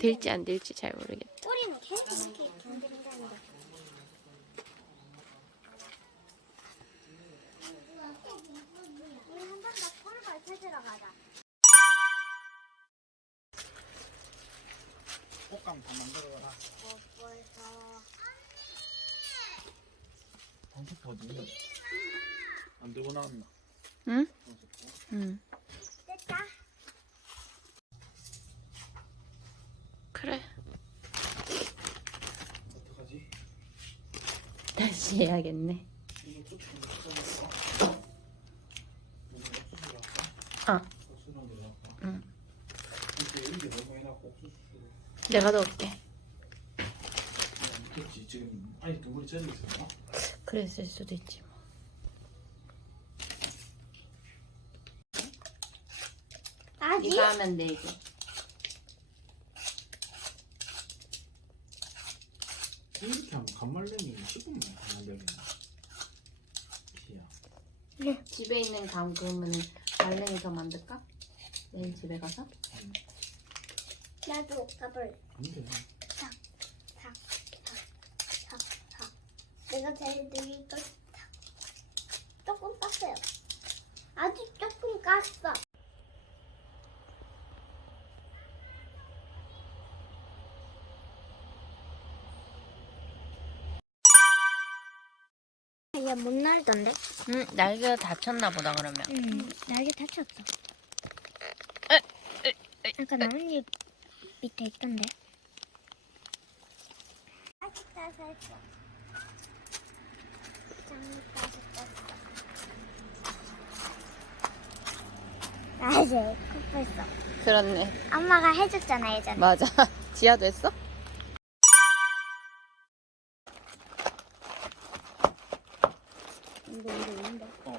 될지 안 될지 잘 모르겠다. 우리는 계속 이렇게 건드린다는데. 우리 한 번 더 꿀벌 찾으러 가자. 꽃감 다 만들어라. 벌써. 방석 어디? 안 들고 나왔나? 응? 응. 됐다. 그래. 어떡하지? 다시 해야겠네. 이거 쭉 옥수수로 할까? 어. 옥수수로 넣을까? 응. 이렇게 이렇게 너무 해놨고 옥수수로 내가 넣을게. 있겠지. 지금 아니 둥글이 쪄져 있었나? 그랬을 수도 있지 뭐. 아직? 네가 하면 돼 이제. 이렇게 하면 간말랭이 10분만 간말랭이 피야. 집에 있는 감 그러면 말랭이 더 만들까? 내일 집에 가서? 나도 가볼. 안돼. 내가 제일 느릴 걸 조금 깠어요. 아주 조금 깠어. 얘 못 날던데? 응, 날개가 다쳤나 보다 그러면. 응, 날개 다쳤어. 아까 나뭇잎 밑에 있던데. 아직 따서 했어. 장미 따서 땄어. 아직 컸어. 그렇네. 엄마가 해줬잖아 예전에. 맞아. 지아도 했어? 이거. 어.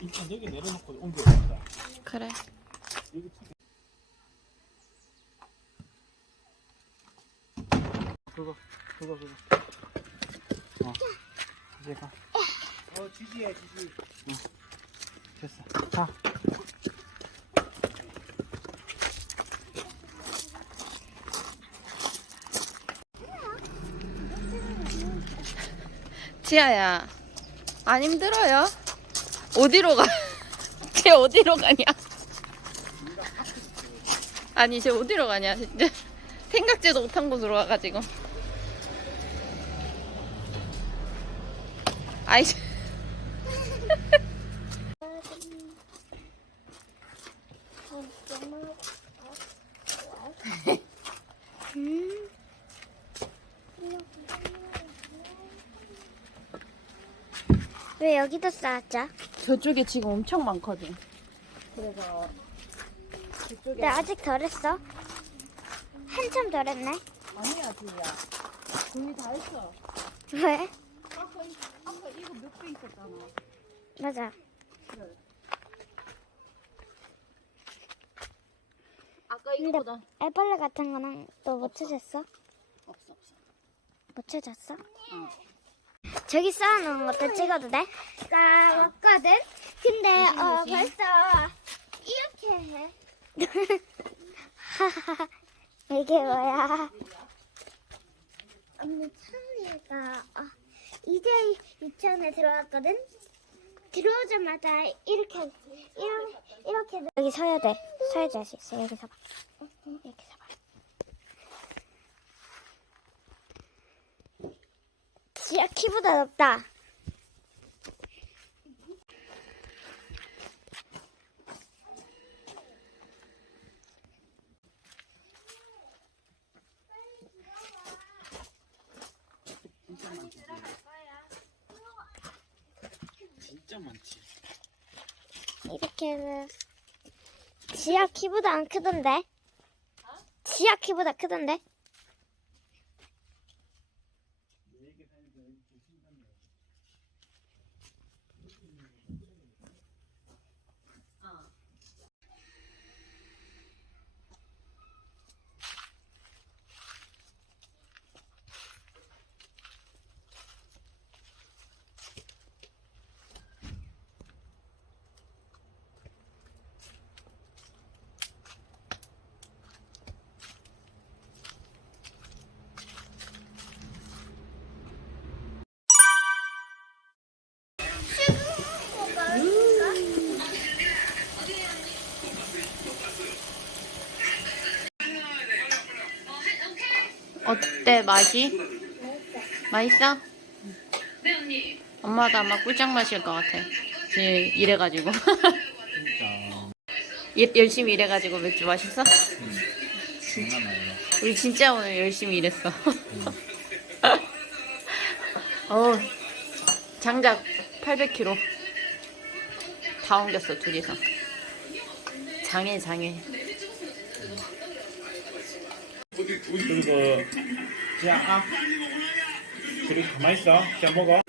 일단 여기 내려놓고 옮겨봅시다. 그래. 여기 참- 그거. 이제 가. 지지야, 지지. 됐어. 가. 지아야, 안 힘들어요? 어디로 가? 쟤 어디로 가냐? 아니, 쟤 어디로 가냐, 진짜. 생각지도 못한 곳으로 와가지고. 아이, 왜 여기도 쌓았자? 저쪽에 지금 엄청 많거든. 그래서 저쪽에 근데 아직 덜 했어? 한참 덜 했네? 아니야, 지우야. 거의 다 했어. 왜? 아까 이거 몇 개 있었잖아. 맞아. 그래. 아까 이거보다 알벌레 같은 거는 또 못 찾았어? 없어. 못 찾았어? 응. 저기 쌓아놓은 것도 찍어도 돼? 까먹거든? 근데 조심. 벌써 이렇게 해. 이게 뭐야? 언니 창리가 이제 유치원에 들어왔거든? 들어오자마자 이렇게 여기 서야 돼. 서야지 할 수 있어. 여기 서봐. 이렇게 서봐. 지아 키보다 높다. 진짜 많지. 이렇게 지아 키보다 안 크던데? 지아 키보다 크던데? 얘기 하는데 어때 맛이? 맛있어? 엄마도 아마 꿀짱 마실 것 같아. 지금 일해가지고. 진짜. 열심히 일해가지고 맥주 마셨어? 장난 아니야. 우리 진짜 오늘 열심히 일했어. 장작 800kg 다 옮겼어 둘이서. 장애. 그리고 자, 그리고 가만 있어. 자 먹어.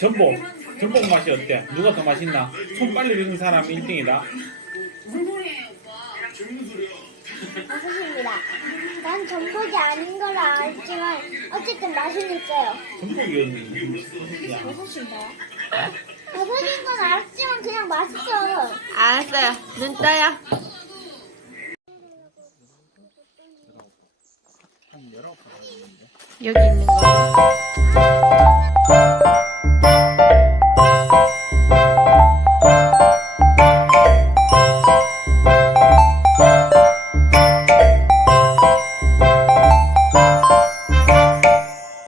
전복 맛이 어때? 누가 더 맛있나? 손 빨리 익은 사람이 1등이다. 맛있습니다. 난 전복이 아닌 걸 알지만 어쨌든 맛은 있어요. 전복이 야. 맛있습니다. 맛있는 건 알았지만 그냥 맛있어요. 알았어요. 눈 떠요. 한 19번. 여기 있는 거.